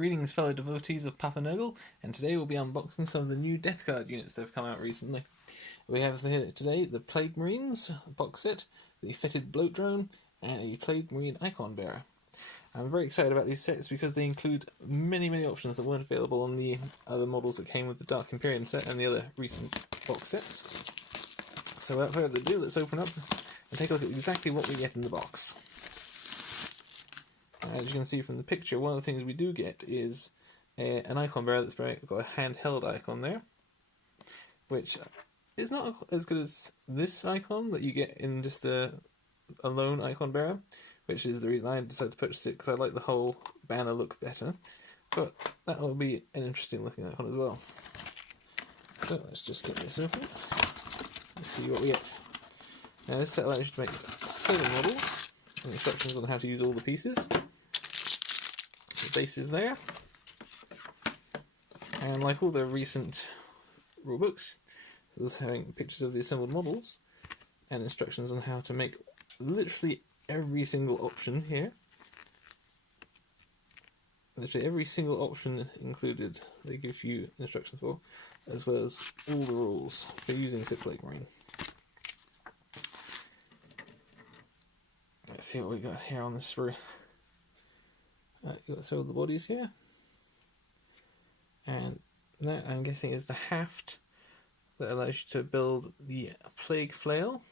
Greetings fellow devotees of Papa Nurgle, and today we'll be unboxing some of the new Deathguard units that have come out recently. We have here today the Plague Marines box set, the foetid bloat drone, and a Plague Marine icon bearer. I'm very excited about these sets because they include many options that weren't available on the other models that came with the Dark Imperium set and the other recent box sets. So without further ado, let's open up and take a look at exactly what we get in the box. As you can see from the picture, one of the things we do get is an icon bearer that's got a handheld icon there, which is not as good as this icon that you get in just a lone icon bearer, which is the reason I decided to purchase it, because I like the whole banner look better. But that will be an interesting looking icon as well. So let's just get this open. Let's see what we get. Now this set allows you to make 7 models, and instructions on how to use all the pieces. The base is there, and like all the recent rulebooks, it's having pictures of the assembled models and instructions on how to make literally every single option here. Literally every single option included, they give you instructions for, as well as all the rules for using said Plague Marine. Let's see what we got here on this sprue. You've got some of the bodies here, and that I'm guessing is the haft that allows you to build the Plague Flail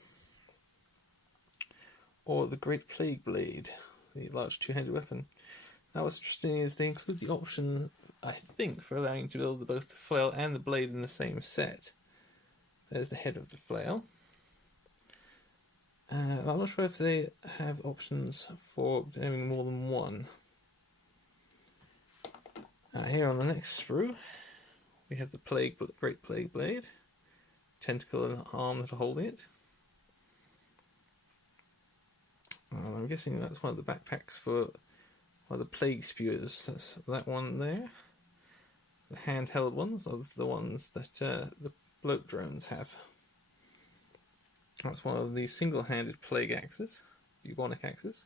or the Great Plague Blade, the large two-handed weapon. Now what's interesting is they include the option, I think, for allowing you to build both the flail and the blade in the same set. There's the head of the flail. I'm not sure if they have options for having more than one. Here on the next sprue, we have the Great Plague Blade, tentacle and arm that are holding it. I'm guessing that's one of the backpacks for one of the Plague Spewers. That's that one there. The handheld ones are the ones that the bloat drones have. That's one of the single-handed plague axes, bubonic axes.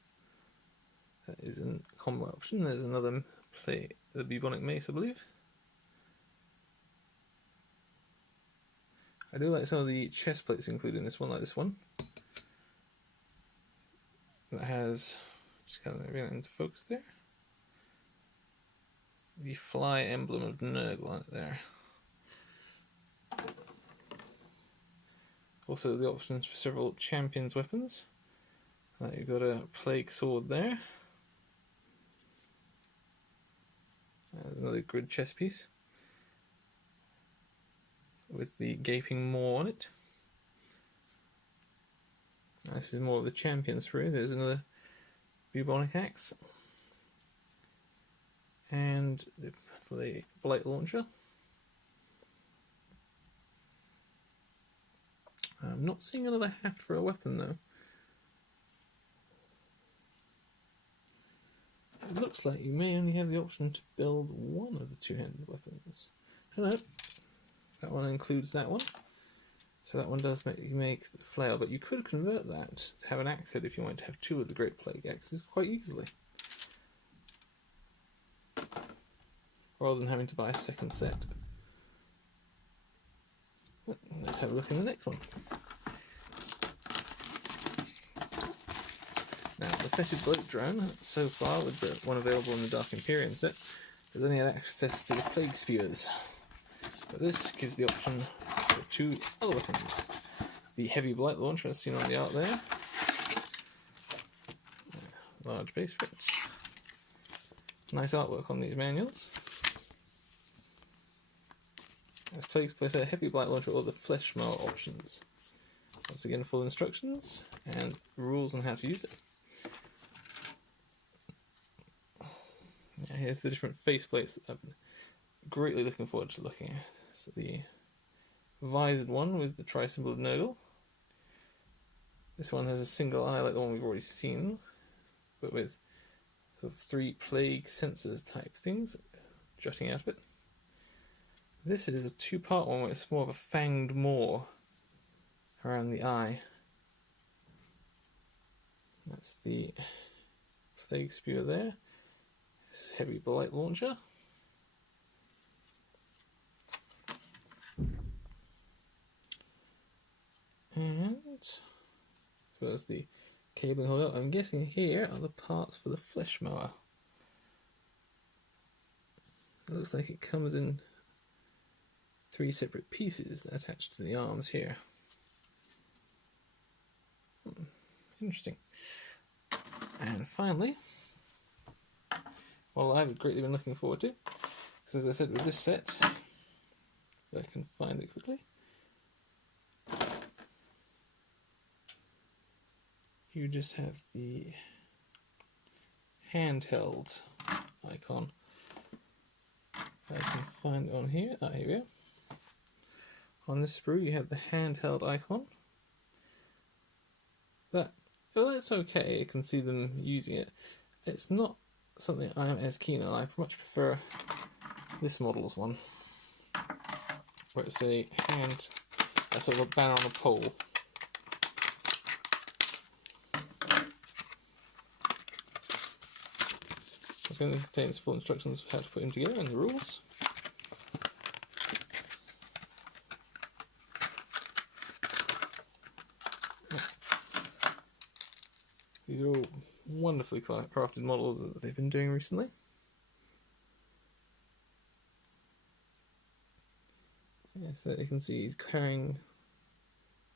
That is a combo option. There's another the bubonic mace, I believe. I do like some of the chest plates included in this one, like this one. That has, just kind of bring that into focus there, the fly emblem of Nurgle on it there. Also the options for several champions weapons. You've got a plague sword there. Another grid chest piece with the gaping maw on it. This is more of the champions sprue. There's another bubonic axe and the blight launcher. I'm not seeing another haft for a weapon though. It looks like you may only have the option to build one of the two-handed weapons. Hello. That one includes that one. So that one does make the flail, but you could convert that to have an axe head if you wanted to have 2 of the Great Plague axes quite easily, rather than having to buy a second set. Let's have a look in the next one. Now, the foetid bloat drone, so far, with the one available in the Dark Imperium set, has only had access to the Plague Spewers. But this gives the option for 2 other weapons. The heavy blight launcher, as seen on the art there. Large base fits. Nice artwork on these manuals. As Plague Splitter, heavy blight launcher, or the flesh maw options. Once again, full instructions and rules on how to use it. Now here's the different faceplates that I'm greatly looking forward to looking at. So the visored one with the tri-symbol of Nurgle. This one has a single eye like the one we've already seen, but with sort of 3 plague sensors type things jutting out of it. This is a 2-part one where it's more of a fanged maw around the eye. That's the Plague Spewer there. this heavy blight launcher. And as well as the cabling holder. I'm guessing here are the parts for the flesh mower. It looks like it comes in 3 separate pieces attached to the arms here. Interesting. And finally, well, I've greatly been looking forward to, because as I said with this set, if I can find it quickly, you just have the handheld icon. If I can find it on here, here we go. On this sprue you have the handheld icon. That's okay, I can see them using it. It's not something I'm as keen on. I much prefer this model's one, where it's a sort of a banner on a pole. It's going to contain full instructions of how to put them together and the rules. These are all wonderfully crafted models that they've been doing recently. Yeah, so you can see he's carrying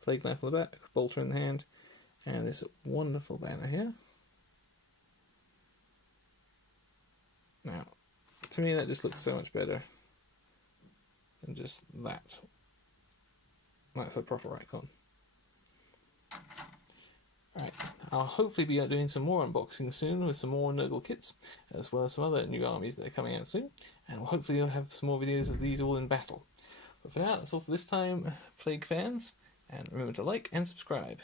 plague knife on the back, bolter in the hand, and this wonderful banner here. Now, to me that just looks so much better than just that. That's a proper icon. Alright, I'll hopefully be doing some more unboxing soon with some more Nurgle kits, as well as some other new armies that are coming out soon, and hopefully I'll have some more videos of these all in battle. But for now, that's all for this time, Plague fans, and remember to like and subscribe.